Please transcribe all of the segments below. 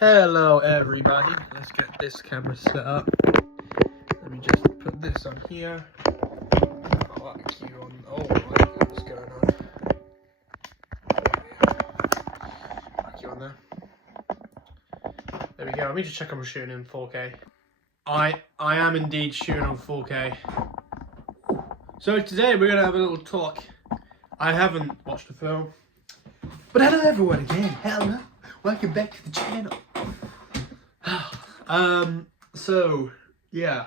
Hello everybody, let's get this camera set up. Let me just put this on here. Oh, cue on. Oh my god, what's going on? Cue on there. There we go. Let me just check I'm shooting in 4K. I am indeed shooting on 4K. So today we're gonna have a little talk. I haven't watched the film, but hello everyone again. Hello, welcome back to the channel. So yeah.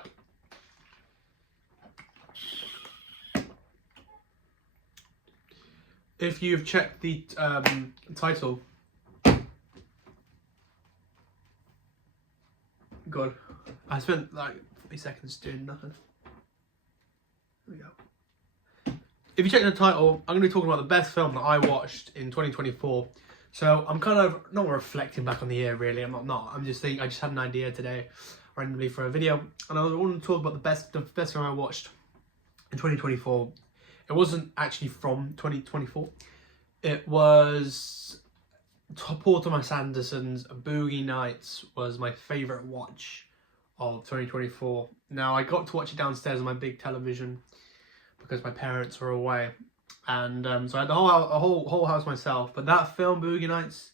If you've checked the title, God, I spent like 40 seconds doing nothing. There we go. If you check the title, I'm going to be talking about the best film that I watched in 2024. So I'm kind of not reflecting back on the year, really. I'm not. I'm just thinking. I just had an idea today, randomly, for a video, and I want to talk about the best film I watched in 2024. It wasn't actually from 2024. It was Paul Thomas Anderson's Boogie Nights was my favourite watch of 2024. Now, I got to watch it downstairs on my big television because my parents were away. And so I had the whole house myself. But that film, Boogie Nights,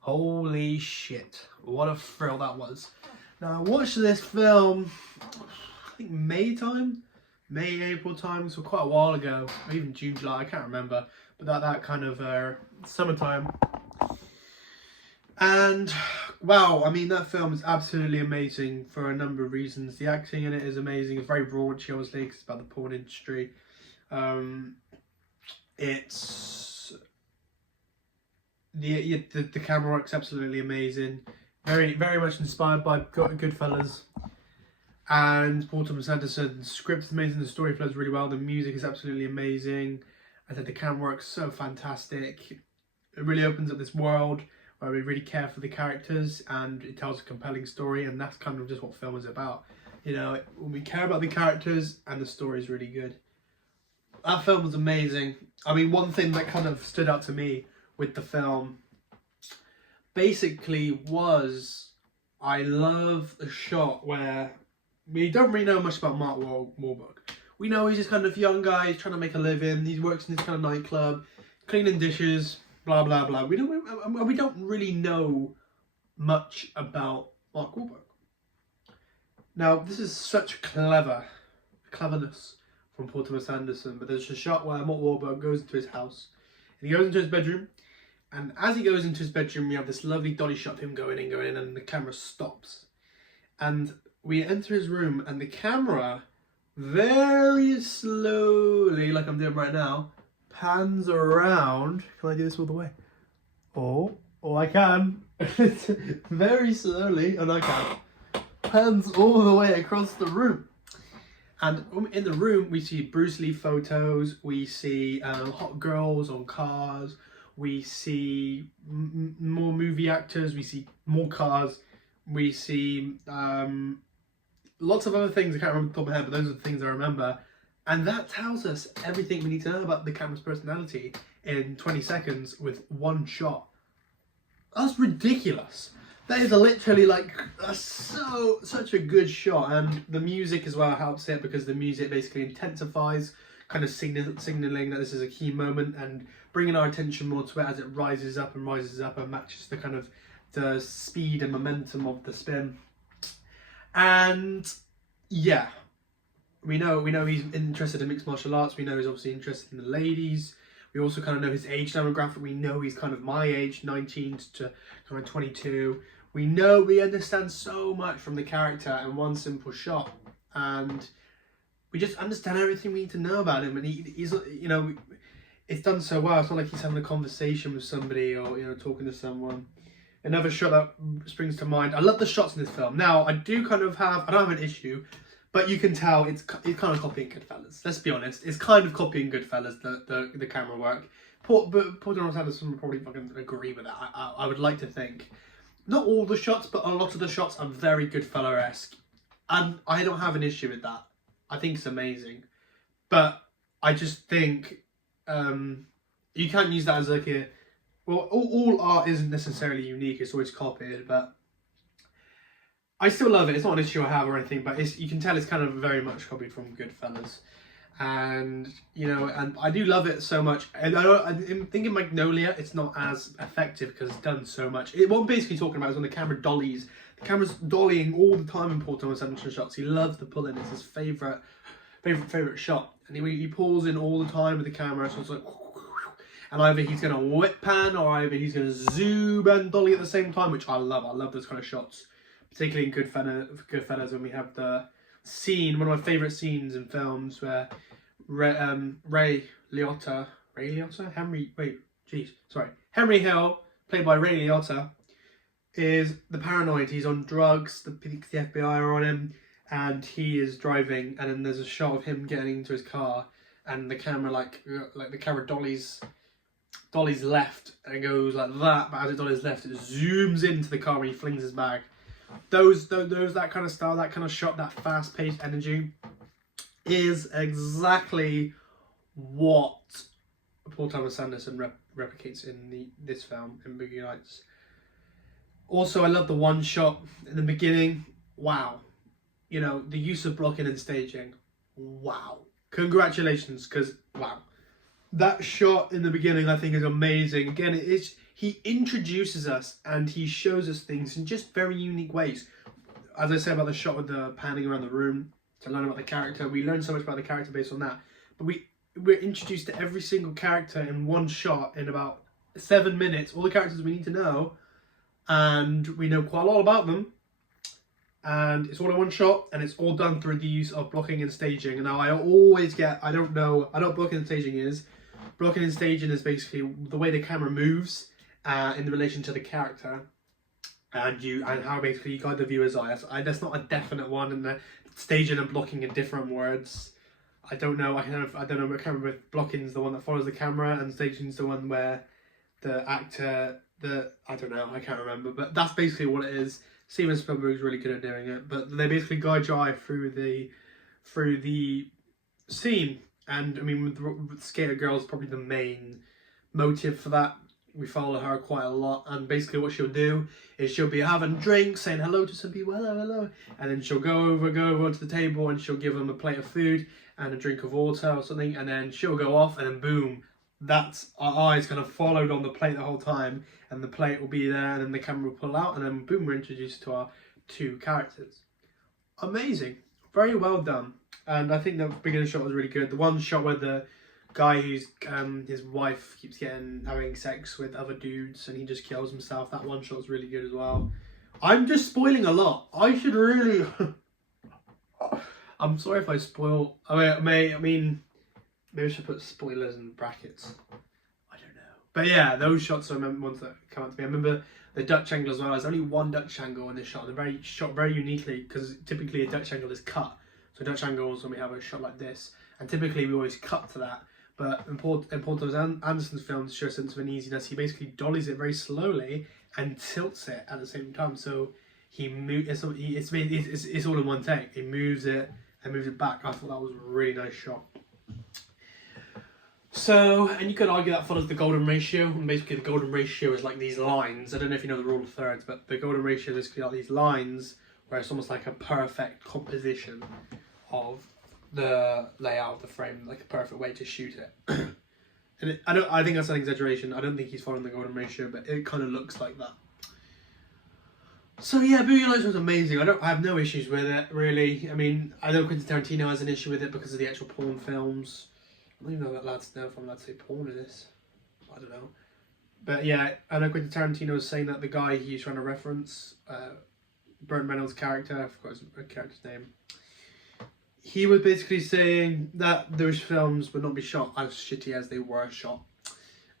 holy shit. What a thrill that was. Now, I watched this film, I think May, April time, so quite a while ago. Or even June, July, I can't remember. But that kind of summertime. And wow, I mean, that film is absolutely amazing for a number of reasons. The acting in it is amazing. It's very raunchy, obviously, because it's about the porn industry. It's the camera work's absolutely amazing. Very much inspired by Goodfellas. And Paul Thomas Anderson's script is amazing. The story flows really well. The music is absolutely amazing. I think the camera work's so fantastic. It really opens up this world where we really care for the characters, and it tells a compelling story, and that's kind of just what film is about. You know, when we care about the characters and the story is really good. That film was amazing. I mean, one thing that kind of stood out to me with the film basically was, I love a shot where we don't really know much about Mark Wahlberg. We know he's this kind of young guy, he's trying to make a living, he works in this kind of nightclub, cleaning dishes, blah blah blah. We don't really know much about Mark Wahlberg. Now, this is such cleverness from Paul Thomas Anderson, but there's a shot where Mark Wahlberg goes into his house, and he goes into his bedroom, and as he goes into his bedroom, we have this lovely dolly shot of him going in, and the camera stops, and we enter his room, and the camera very slowly, like I'm doing right now, pans around. Can I do this all the way? Oh, I can. Very slowly, and I can. Pans all the way across the room. And in the room, we see Bruce Lee photos, we see hot girls on cars, we see more movie actors, we see more cars, we see lots of other things I can't remember off the top of my head, but those are the things I remember. And that tells us everything we need to know about the camera's personality in 20 seconds with one shot. That's ridiculous. That is literally like such a good shot, and the music as well helps it, because the music basically intensifies, kind of signaling that this is a key moment and bringing our attention more to it as it rises up and matches the kind of the speed and momentum of the spin. And yeah, we know he's interested in mixed martial arts. We know he's obviously interested in the ladies. We also kind of know his age demographic. We know he's kind of my age, 19 to kind of 22. We understand so much from the character in one simple shot, and we just understand everything we need to know about him. And he's, you know, it's done so well. It's not like he's having a conversation with somebody or, you know, talking to someone. Another shot that springs to mind. I love the shots in this film. Now, I don't have an issue, but you can tell it's kind of copying Goodfellas. Let's be honest. It's kind of copying Goodfellas, the camera work. Paul Thomas Anderson would probably fucking agree with that. I would like to think. Not all the shots, but a lot of the shots are very Goodfellas-esque. And I don't have an issue with that. I think it's amazing. But I just think you can't use that as like a... Well, all art isn't necessarily unique. It's always copied, but I still love it. It's not an issue I have or anything, but you can tell it's kind of very much copied from Goodfellas. And you know, and I do love it so much. And I'm thinking Magnolia, it's not as effective because it's done so much. What I'm basically talking about is when the camera dollies. The camera's dollying all the time in Paul Thomas Anderson shots. He loves the pull in. It's his favorite shot, and he pulls in all the time with the camera. So it's like, and either he's gonna whip pan or either he's gonna zoom and dolly at the same time, which I love. I love those kind of shots, particularly in Goodfellas when we have the scene, one of my favourite scenes in films where Henry Hill, played by Ray Liotta, is the paranoid. He's on drugs, the FBI are on him, and he is driving, and then there's a shot of him getting into his car, and the camera like the camera dollies left and goes like that, but as it dollies left, it zooms into the car when he flings his bag. Those that kind of style, that kind of shot, that fast-paced energy is exactly what Paul Thomas Anderson replicates in this film, in Boogie Nights. Also, I love the one shot in the beginning. Wow. You know, the use of blocking and staging. Wow. Congratulations, because, wow. That shot in the beginning, I think, is amazing. Again, he introduces us and he shows us things in just very unique ways. As I said about the shot with the panning around the room to learn about the character, we learn so much about the character based on that. But we're introduced to every single character in one shot in about 7 minutes. All the characters we need to know, and we know quite a lot about them. And it's all in one shot, and it's all done through the use of blocking and staging. And now I don't know what blocking and staging is. Blocking and staging is basically the way the camera moves in relation to the character, and how basically you guide the viewer's eye. That's not a definite one, and the staging and blocking are different words. I don't know. I can't remember if blocking is the one that follows the camera, and staging is the one where the actor. I don't know. I can't remember, but that's basically what it is. Steven Spielberg's really good at doing it, but they basically guide your eye through the scene. And I mean, with Skater Girl is probably the main motive for that. We follow her quite a lot, and basically what she'll do is she'll be having drinks, saying hello to some people, hello, and then she'll go over to the table and she'll give them a plate of food and a drink of water or something, and then she'll go off, and then boom, that's our eyes kind of followed on the plate the whole time, and the plate will be there, and then the camera will pull out, and then boom, we're introduced to our two characters. Amazing, very well done. And I think the beginning shot was really good. The one shot where the guy who's his wife keeps having sex with other dudes and he just kills himself, that one shot was really good as well. I'm just spoiling a lot. I should really I'm sorry if I spoil. I mean maybe I should put spoilers in brackets. I don't know. But yeah, those shots I remember ones that come up to me. I remember the Dutch angle as well. There's only one Dutch angle in this shot. They're shot very uniquely, because typically a Dutch angle is cut. So Dutch angles, when we have a shot like this, and typically we always cut to that. But in Paul Thomas Anderson's films, to show a sense of uneasiness, he basically dollies it very slowly and tilts it at the same time. So it's all in one take. He moves it and moves it back. I thought that was a really nice shot. So, and you could argue that follows the golden ratio, and basically the golden ratio is like these lines. I don't know if you know the rule of thirds, but the golden ratio is basically like these lines where it's almost like a perfect composition of the layout of the frame, like a perfect way to shoot it. And I think that's an exaggeration. I don't think he's following the golden ratio, but it kind of looks like that. So yeah, Boogie Nights was amazing. I have no issues with it, really. I mean, I know Quentin Tarantino has an issue with it because of the actual porn films. I don't even know if I'm allowed to say porn in this. I don't know. But yeah, I know Quentin Tarantino was saying that the guy he's trying to reference, Burt Reynolds' character, I forgot his character's name, he was basically saying that those films would not be shot as shitty as they were shot.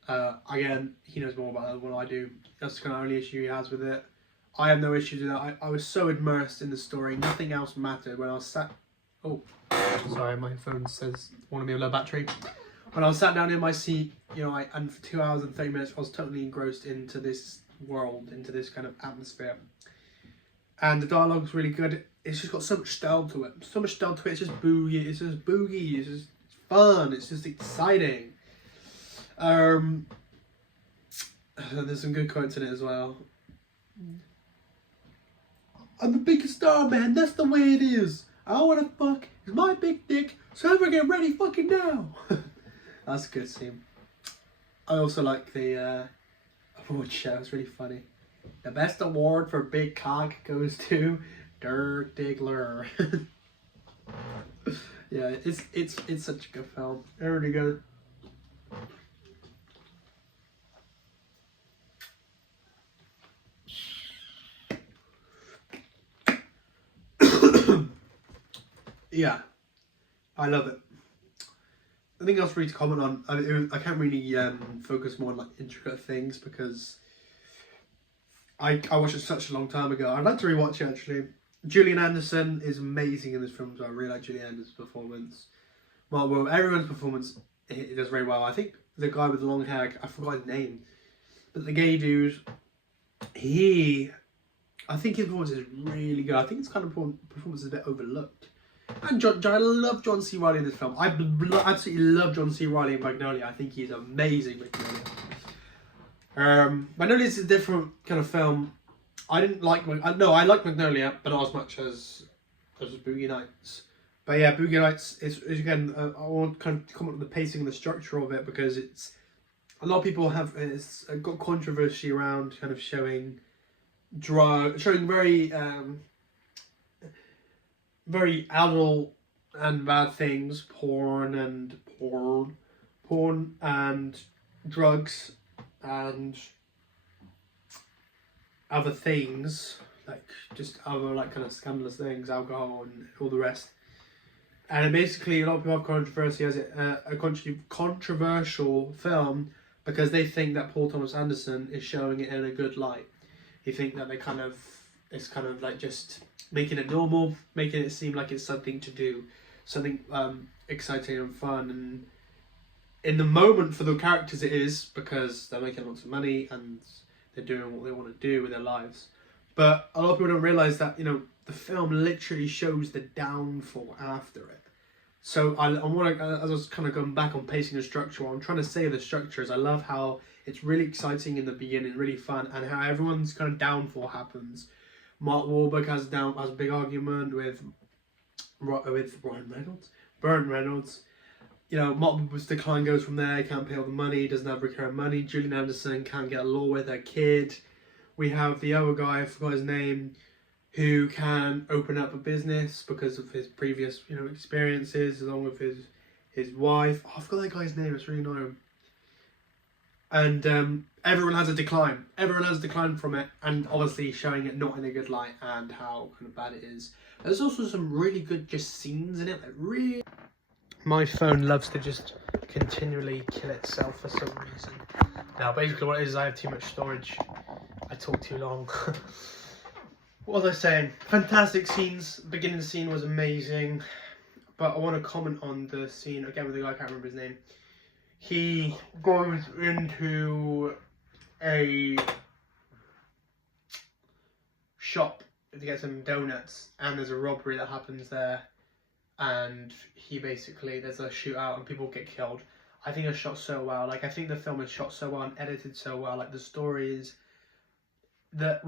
Again, he knows more about that than I do. That's the kind of only issue he has with it. I have no issues with that. I was so immersed in the story, nothing else mattered. When I was sat... Oh, sorry, my phone says warning me of low battery. When I was sat down in my seat, you know, and for 2 hours and 30 minutes, I was totally engrossed into this world, into this kind of atmosphere. And the dialogue's really good. It's just got so much style to it. So much style to it. It's just boogie. It's just boogie. It's just fun. It's just exciting. There's some good quotes in it as well. I'm the biggest star, man. That's the way it is. I wanna fuck. It's my big dick. So ever get ready fucking now. That's a good scene. I also like the award show. It's really funny. The best award for big cock goes to Dirk Diggler. Yeah, it's such a good film. Really good. Yeah, I love it. Nothing else really to comment on. I can't really focus more on like intricate things because I watched it such a long time ago. I'd like to rewatch it actually. Julian Anderson is amazing in this film, so I really like Julian Anderson's performance. Well, everyone's performance it does very well. I think the guy with the long hair, I forgot his name, but the gay dude, I think his performance is really good. I think his kind of performance is a bit overlooked. And I love John C. Reilly in this film. I absolutely love John C. Reilly in Magnolia. I think he's amazing in Magnolia. Magnolia is a different kind of film. I didn't like I like Magnolia, but not as much as Boogie Nights. But yeah, Boogie Nights is again. I want to kind of comment on the pacing and the structure of it because it's a lot of people have it's got controversy around kind of showing very adult and bad things, porn and drugs and other things, like just other like kind of scandalous things, alcohol and all the rest. And basically a lot of people have controversy as it a controversial film because they think that Paul Thomas Anderson is showing it in a good light. They think that it's kind of like just making it normal, making it seem like it's something to do, something exciting and fun. And in the moment for the characters it is because they're making lots of money and they're doing what they want to do with their lives. But a lot of people don't realise that, you know, the film literally shows the downfall after it. So as I was kind of going back on pacing and structure, what I'm trying to say the structure is I love how it's really exciting in the beginning, really fun, and how everyone's kind of downfall happens. Mark Wahlberg has a big argument with Burt Reynolds. You know, Mark Wahlberg's decline goes from there. He can't pay all the money. He doesn't have recurring money. Julian Anderson can't get a law with their kid. We have the other guy, I forgot his name, who can open up a business because of his previous, you know, experiences, along with his wife. Oh, I forgot that guy's name. It's really annoying. And everyone has a decline. Everyone has a decline from it, and obviously showing it not in a good light and how kind of bad it is. There's also some really good just scenes in it. Like really, my phone loves to just continually kill itself for some reason. Now, basically, what it is I have too much storage. I talk too long. What was I saying? Fantastic scenes. Beginning scene was amazing, but I want to comment on the scene again with the guy. I can't remember his name. He goes into a shop to get some donuts, and there's a robbery that happens there, and there's a shootout and people get killed. I think it's shot so well. Like, I think the film is shot so well and edited so well. Like, the story is that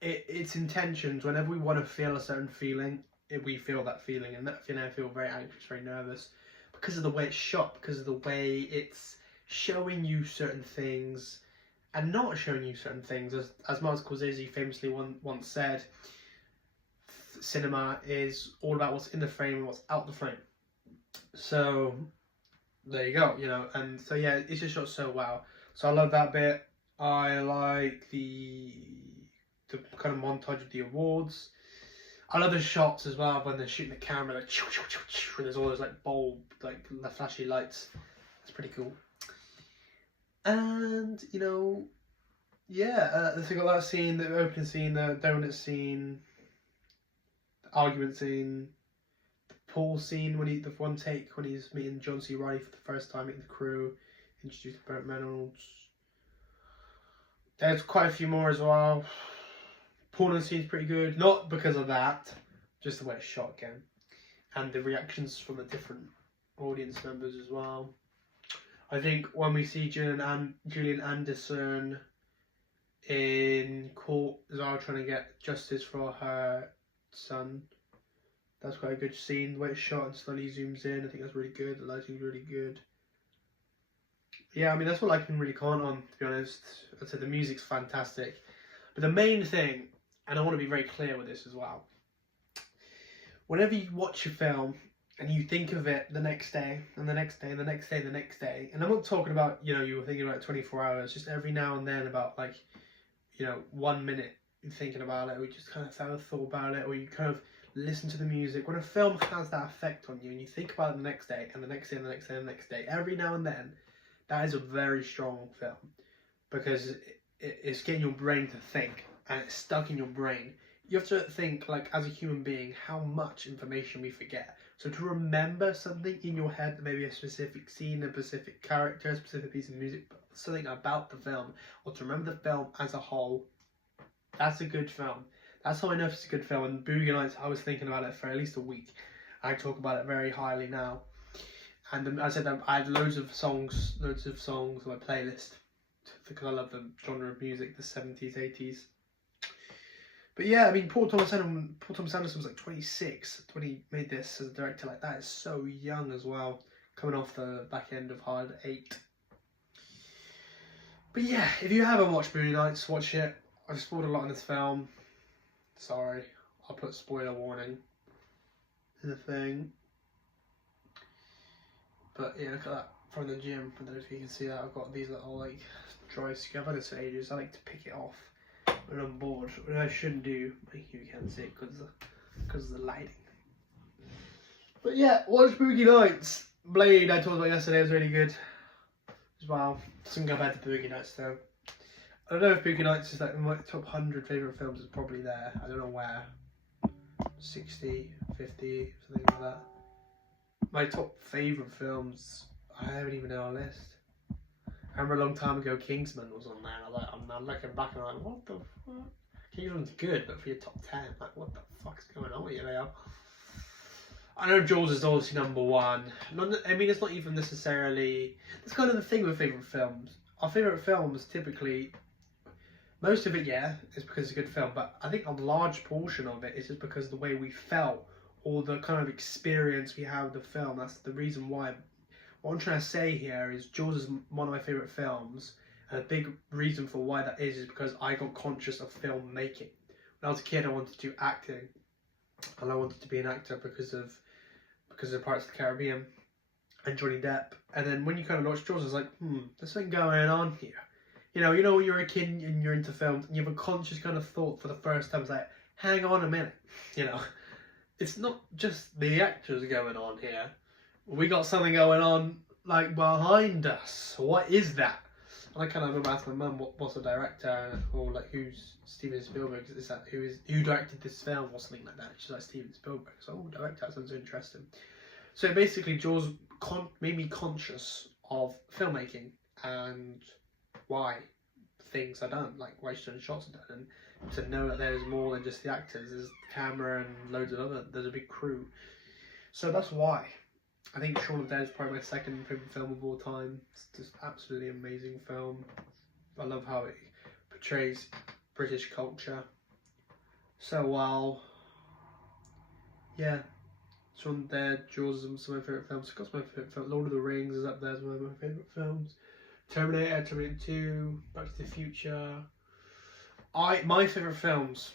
its intentions, whenever we want to feel a certain feeling, we feel that feeling, and that feeling I feel very anxious, very nervous. Because of the way it's shot, because of the way it's showing you certain things and not showing you certain things. As Martin Scorsese famously once said, cinema is all about what's in the frame and what's out the frame. So there you go, you know. And so yeah, it's just shot so well. So I love that bit. I like the kind of montage of the awards. I love the shots as well when they're shooting the camera, like and there's all those like bulb, like the flashy lights. It's pretty cool. And you know, yeah, I think that scene, the opening scene, the donut scene, the argument scene, the pool scene when the one take when he's meeting John C. Reilly for the first time, meeting the crew, introduced Burt Reynolds. There's quite a few more as well. Porno scene's pretty good, not because of that, just the way it's shot again, and the reactions from the different audience members as well. I think when we see Julian Anderson in court, trying to get justice for her son. That's quite a good scene. The way it's shot and slowly zooms in, I think that's really good. The lighting's really good. Yeah, I mean, that's what I can really comment on, to be honest. I'd say the music's fantastic. But the main thing, and I want to be very clear with this as well, whenever you watch a film and you think of it the next day, and the next day, and the next day, the next day, and I'm not talking about, you know, you were thinking about 24 hours, just every now and then about, like, you know, 1 minute you're thinking about it, or you just kind of have a thought about it, or you kind of listen to the music. When a film has that effect on you, and you think about it the next day, and the next day, and the next day, and the next day, every now and then, that is a very strong film, because it's getting your brain to think, and it's stuck in your brain. You have to think, like, as a human being, how much information we forget. So to remember something in your head, maybe a specific scene, a specific character, a specific piece of music, something about the film, or to remember the film as a whole, that's a good film. That's how I know if it's a good film. And Boogie Nights, I was thinking about it for at least a week. I talk about it very highly now. And I said I had loads of songs on my playlist, because I love the genre of music, the 70s, 80s. But yeah, I mean, Paul Thomas Anderson was like 26 when he made this as a director. Like, that is so young as well, coming off the back end of Hard 8. But yeah, if you haven't watched Boogie Nights, watch it. I've spoiled a lot in this film. Sorry, I'll put spoiler warning in the thing. But yeah, look at that from the gym. I don't know if you can see that. I've got these little, like, dry skin. I've had this for ages. I like to pick it off when I'm bored, which I shouldn't do. You can't see it because of the lighting. But yeah, watch Boogie Nights. Blade, I talked about yesterday, was really good as well. Doesn't go bad to Boogie Nights though. I don't know if Boogie Nights is like my top 100 favourite films. Is probably there. I don't know where. 60, 50, something like that. My top favourite films, I haven't even on a list. I remember a long time ago Kingsman was on there, and I'm looking back and I'm like, what the fuck? Kingsman's good, but for your top 10, like, what the fuck's going on with you now? I know Jaws is obviously number one. I mean, it's not even necessarily... That's kind of the thing with favourite films. Our favourite films, typically, most of it, yeah, is because it's a good film, but I think a large portion of it is just because of the way we felt, or the kind of experience we had with the film. That's the reason why. What I'm trying to say here is Jaws is one of my favourite films, and a big reason for why that is because I got conscious of film making. When I was a kid, I wanted to do acting, and I wanted to be an actor because of Pirates of the Caribbean and Johnny Depp. And then when you kind of watch Jaws, it's like, there's something going on here. You know, when you're a kid and you're into films, and you have a conscious kind of thought for the first time. It's like, hang on a minute, you know. It's not just the actors going on here. We got something going on, like, behind us. What is that? And I kind of remember asking my mum, what's the director, or like, who's Steven Spielberg? Is that who directed this film, or something like that? She's like, Steven Spielberg. So, director, that sounds interesting. So basically, Jaws made me conscious of filmmaking and why things are done, like why certain shots are done, and to know that there's more than just the actors. There's the camera and loads of there's a big crew. So that's why. I think Shaun of the Dead is probably my second favourite film of all time. It's just absolutely amazing film. I love how it portrays British culture so well. Yeah, Shaun of the Dead, Jaws is some of my favourite films. Of course, my favourite film. Lord of the Rings is up there as one of my favourite films. Terminator 2, Back to the Future. My favourite films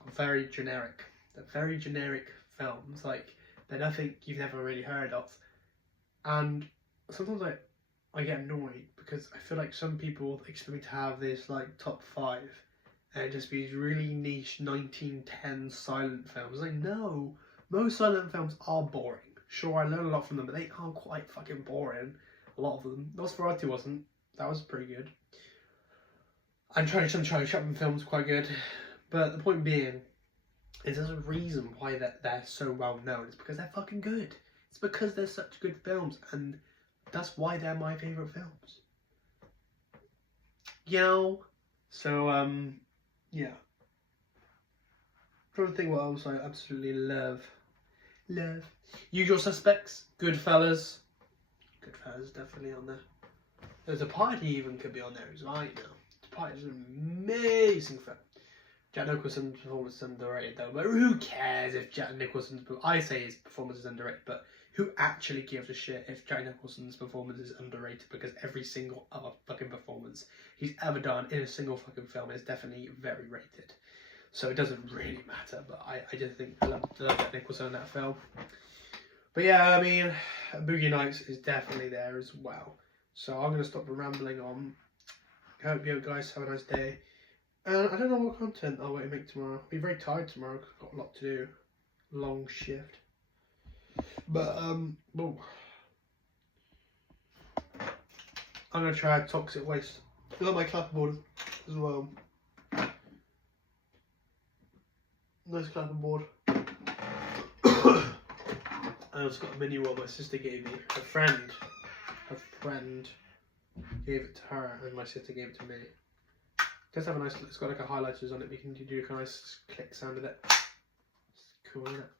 are very generic. They're very generic films. Like, they're nothing you've never really heard of. And sometimes I get annoyed because I feel like some people expect me to have this like top 5 and just be really niche 1910 silent films. Like, no, most silent films are boring. Sure, I learn a lot from them, but they are quite fucking boring. A lot of them. Nosferatu wasn't. That was pretty good. And some Charlie Chaplin films are quite good. But the point being, is there's a reason why they're so well known. It's because they're fucking good. It's because they're such good films, and that's why they're my favourite films. You know? So, yeah. Trying to think what else I absolutely love. Usual Suspects, Goodfellas. Goodfellas definitely on there. There's a Party even could be on there as well, you know. The Party is an amazing film. Jack Nicholson's performance is underrated though, but who cares if Jack Nicholson's... I say his performance is underrated, but who actually gives a shit if Jack Nicholson's performance is underrated? Because every single other fucking performance he's ever done in a single fucking film is definitely very rated. So it doesn't really matter, but I just think I love Jack Nicholson in that film. But yeah, I mean, Boogie Nights is definitely there as well. So I'm going to stop rambling on. I hope you guys have a nice day. And I don't know what content I'll make tomorrow. I'll be very tired tomorrow because I've got a lot to do. Long shift. But, I'm going to try Toxic Waste. I got my clapperboard as well. Nice clapperboard. I also got a mini one my sister gave me. Her friend gave it to her and my sister gave it to me. It does have a nice, it's got like a highlighters on it, but you can do a nice click sound with it. It's cool, isn't it?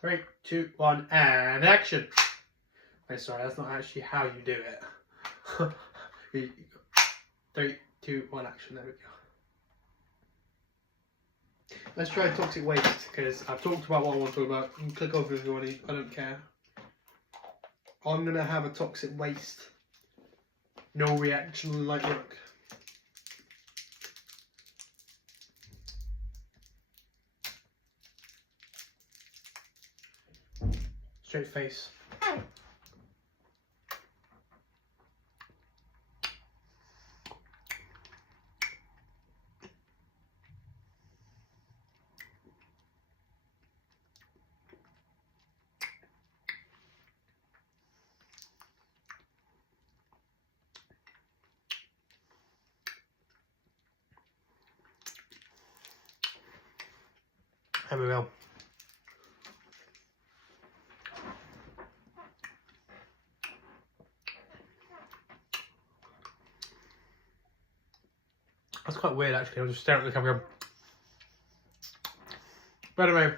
3, 2, 1, and action! Wait, sorry, that's not actually how you do it. 3, 2, 1, action, there we go. Let's try Toxic Waste, because I've talked about what I want to talk about. You can click off if you want to, I don't care. I'm going to have a Toxic Waste. No reaction, light work. Straight face. There we go. That's quite weird actually, I was just staring at the camera. But anyway,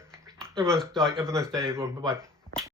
have a nice day everyone, bye bye.